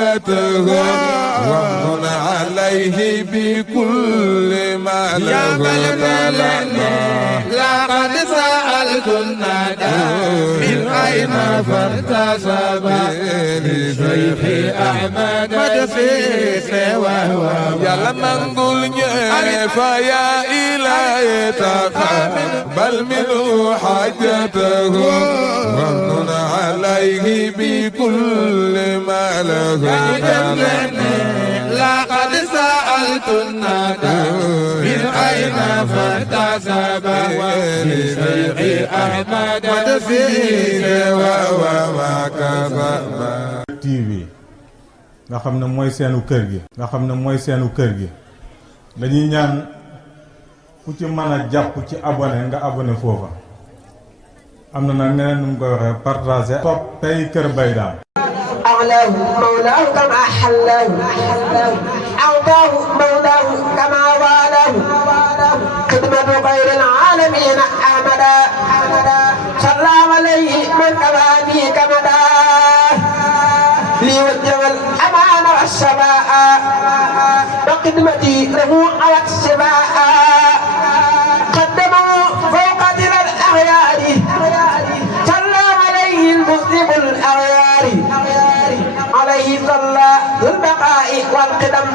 حاجته وامن عليه بكل ما له لقد سألت الندى من أين فارتسب لشيخ أحمد مدسيس وهو يلا منقول فيا إلهي تقبل منه حاجته وامن عليه بكل ما له لقد سألت الندى من أين فارتسب لشيخ أحمد مدسيس وهو TV nga xam ne mooy seenu kër gi dañuy ñaan ku ci mën a jàpp ci abonné nga abonné foofa am na nag neneen nu mu koy waxee partagé toppay Kër Mbaye Dame أعلاه مولاه كما حلاه أعطاه مولاه كما والاه خدمة خير العالمين أحمدا صلى عليه من كفاني كمدا لي وجه الأمان والشفاء وخدمتي له على الشفاء قدمه فوق تلك الأغيار صلى عليه المسلم الأغيار عليه صلى ذو البقاء والقدم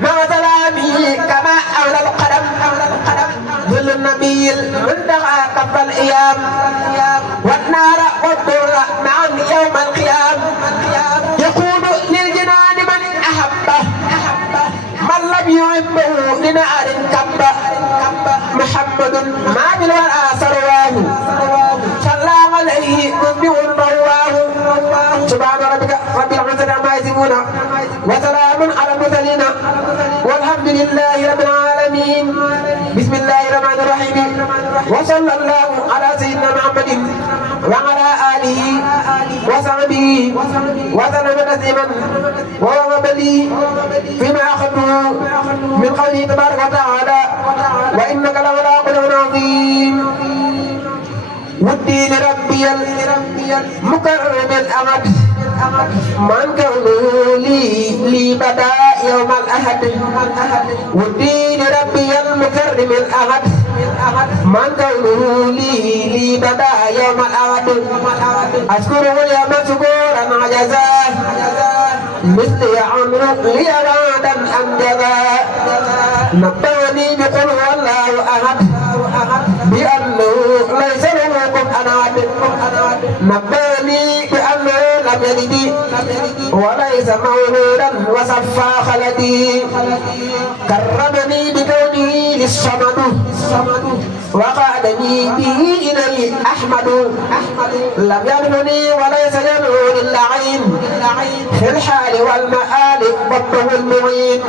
مع سلامه كما أولى القدم ظل النبي المنتهى كف الأيام والنار والضر معا يوم القيام يقول للجنان من أحبه من لم يحبه لنار كبه محمد ما بالورى سرواه صلى عليه مبدئ رواه سبحان ربك رب العزة عما يصفون وسلام على المرسلين والحمد لله رب العالمين بسم الله الرحمن الرحيم وصلى الله على سيدنا محمد وعلى آله وصحبه وسلم تسليما ووهب لي فيما أخذته من قوله تبارك وتعالى وإنك لعلى خلق عظيم ودي لربي المكرم الأمد من كونه لي بدا يوم الأحد ودي لربي المكرم الأمد من كونه لي بدا يوم الأحد أشكره اليوم شكورا عجزا مثل عمرو لي وعدا أنجزا نبأني بقل هو الله أحد بأنه ليس له أحد نبأني بأنه لم يلد وليس مولودا وصفى خلدي كرمني بكونه للصمد وقعدني به إليه أحمد لم يدعني وليس يدعو للعين في الحال والمآل ربه المعين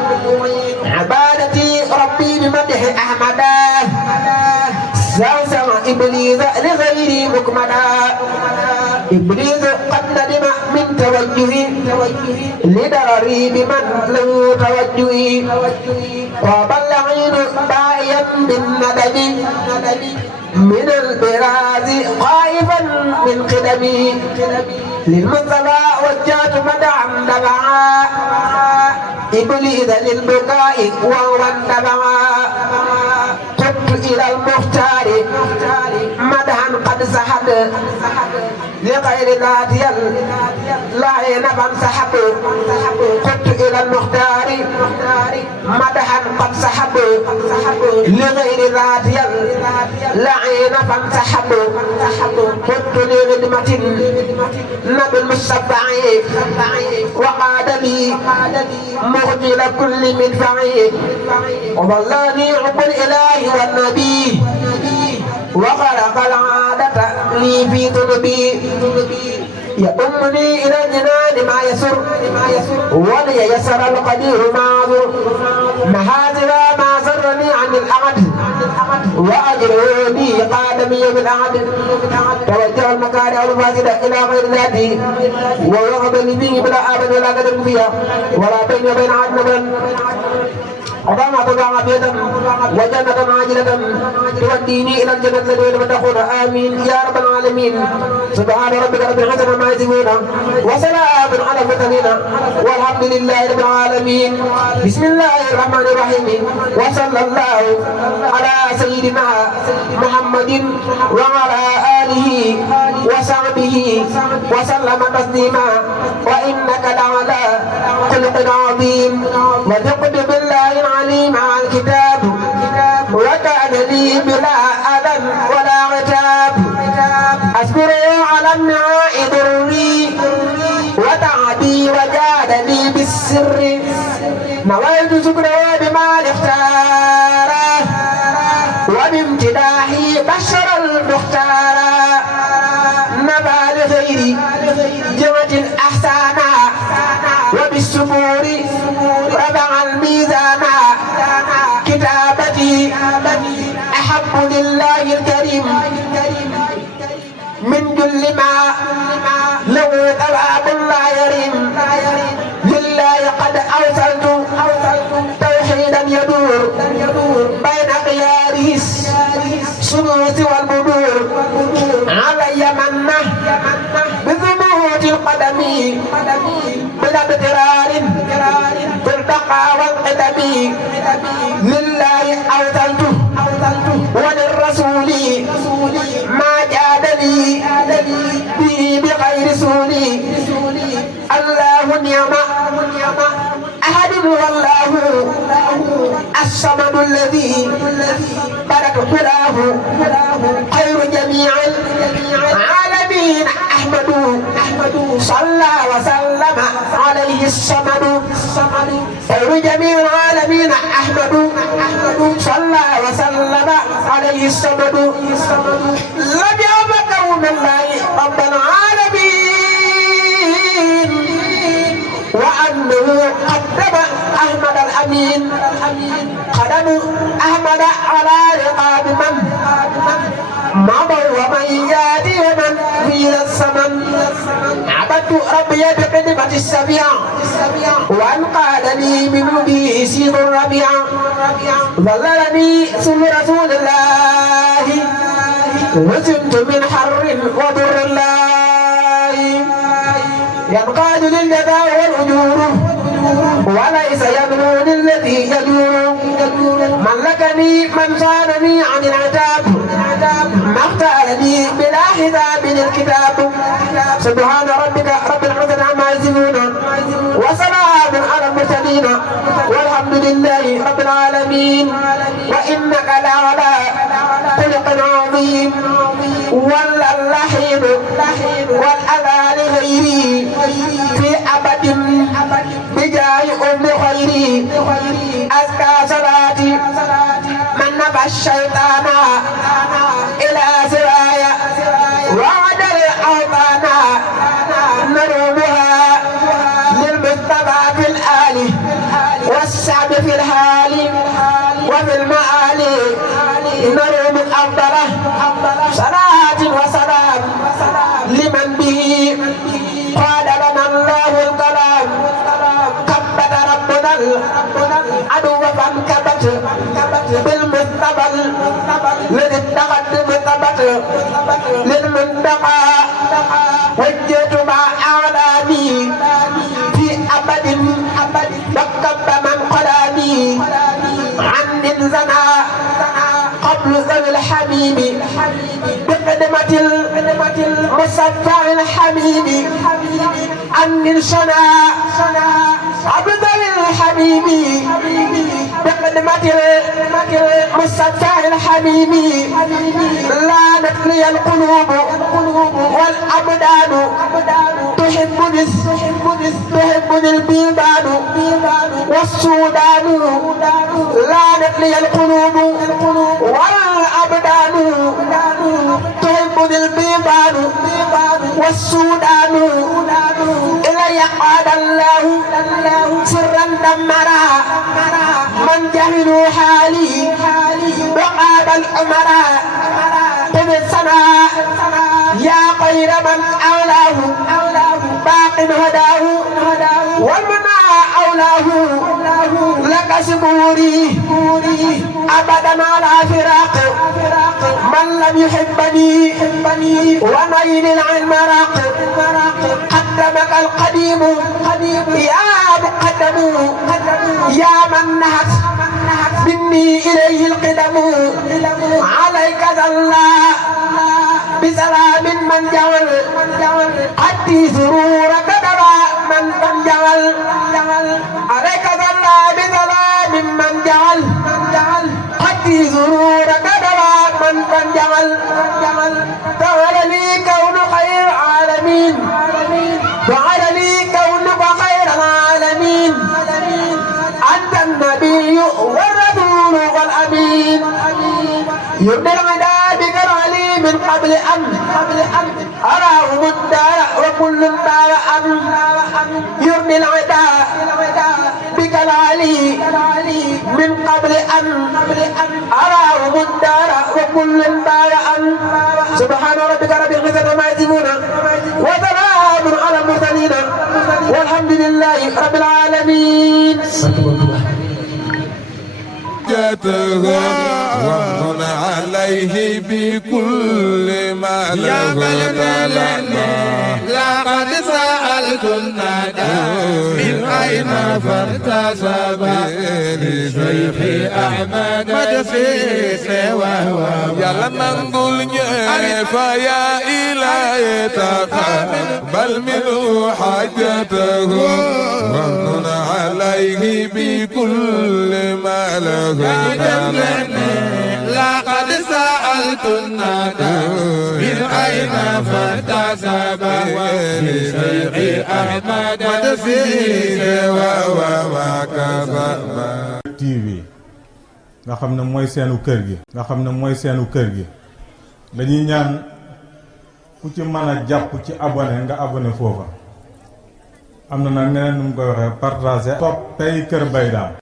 عبادتي ربي بمدح أحمدا زوزم إبليس لغيري مكمدا إبليس قد ندم من توجهي لضرري بمن له توجهي وبل عين باعيا بالندم من البراز خائفا من قدمي للمصطفى وجهت مدعا دمعا إبليس للبكاء وهو اندمعا قدت إلى المختار مدحا قد سحب لغير ذاتي العين فانسحب قدت إلى المختار مدحا قد سحب لغير ذاتي العين فانسحب قدت لغدمة نبي المشفع وقاد لي مخجل كل مدفعي وظلني حب الإله والنبي وخلق العادة لي في طلبي يؤمني إلى الجنان ما يسر وليسر القدير معذر مهاتها ما سرني عن الأعد وأجرني قادمي بالأعد توجه المكارع الفاسدة إلى غير ذاتي ويغضب به بلا أبد ولا قدر فيها ولا بين وبين عدن عظامة عافية وجنة عاجلة توديني إلى الجنة التي تدخل آمين يا رب العالمين. سبحان ربك رب العزة عما يصفون وسلام على المرسلين والحمد لله رب العالمين. بسم الله الرحمن الرحيم وصلى الله على سيدنا محمد وعلى آله وصحبه وسلم تسليما وإنك لعلى خلق عظيم. وثقت بالله العليم على الكتاب وكان لي بلا أذى ولا عتاب. أذكر على النعاء ضري وتعبي وجاد لي بالسر. نويت شكره بما اختار وبامتداحي بشر المختار. نبى لغيري جوة أحسانا وبالسفور رفع الميزان. كتابتي أحب لله الكريم من كل ما له ثواب لا يريم. لله قد أوصلت توحيدا يدور بين خياره السنوس والبدور. علي منه بثبوت القدم بلا اضطرار في البقاء والقدم. لله أوصلت وللرسول ما جاد لي به بغير سولي. الله نعم أحد والله الصمد الذي بارك حلاه خير جميع العالمين. أحمد صلى وسلم عليه الصمد خير جميع العالمين. أحمد صلى وسلم عليه الصمد. لم يبقوا من الله رب العالمين وأنه قدم أحمد الأمين. قدم أحمد على رقاب من مضوا ومن ياتي ومن في السمن. عبدت ربي بقدمة السبيع وانقاد لي من به سيد الربيع. ظللني سم رسول الله وزدت من حر وضر الله. ينقاد للجزاء والأجور وليس يدعو للذي يدور. ملكني من صانني عن العتاب ما اختارني بلا حساب الكتاب. سبحان ربك رب العزة عما يصفون وسلام على المرسلين والحمد لله رب العالمين. وإنك لعلى خلق عظيم. ولا اللحين والأذى لغيري في أبد بجاه أم خيري. أزكى صلاتي من نبى الشيطان إلى سرايا وعد الأوطان. نرومها للمصطفى في الآل والسعد في الحال وفي المآل. نروم الأفضل صلاة وسلام لمن به قال لنا الله الكلام. كبت ربنا العدو فانكبت بالمصطفى الذي اتخذ مثبت للمنتقى. وجهت مع أعلامي في أبد وكب من قلامي عن الزنا قبل ذوي الحميم بقدمة المصفى الحميم. عن الشنا عبد الحميم بقدمة المصفى الحميم. لانت لي القلوب والأبدان تحبني البيبان والسودان. لانت لي القلوب والأبدان تحبني البيبان والسودان. إلي قال الله سرا دمرا من جهلوا حالي وقاب الأمراء. قم السماء يا خير من أولاه باق هداه والمنى مولاه لك سبوري أبدا على فراق من لم يحبني ونيل العلم راق قدمك القديم يا مقدم يا من نهت مني إليه القدم عليك ذلا بسلام من جول قدي سرورك دوا من جول عليك ذلا بسلام من جول قدي سرورك دوا من جول تعالى لي كون خير العالمين وعلى لي كونك خير العالمين أنت النبي والرسول والأمين يبني العدا بك العلي من قبل أن أراه الدار وكل الدار يبني العدا بك العلي من قبل أن أراه الدار وكل الدار سبحان ربك رب العزة عما يصفون وسلام على المرسلين والحمد لله رب العالمين. ومن عليه بكل ما له لقد سألت الندى من أين فارتسب لشيخ أحمد مدسيس وهو يا منقول فيا إلهي تقبل منه حاجته ومن عليه بكل ما له لقد سألت الندى من أين فارتسب لشيخ أحمد مدسيس وهو TV nga xam ne mooy seenu kër gi dañuy ñaan ku ci mën a jàpp ci abonné nga abonné foofa am na nag neneen nu mu koy waxee partager topp tey Kër Mbaye Dame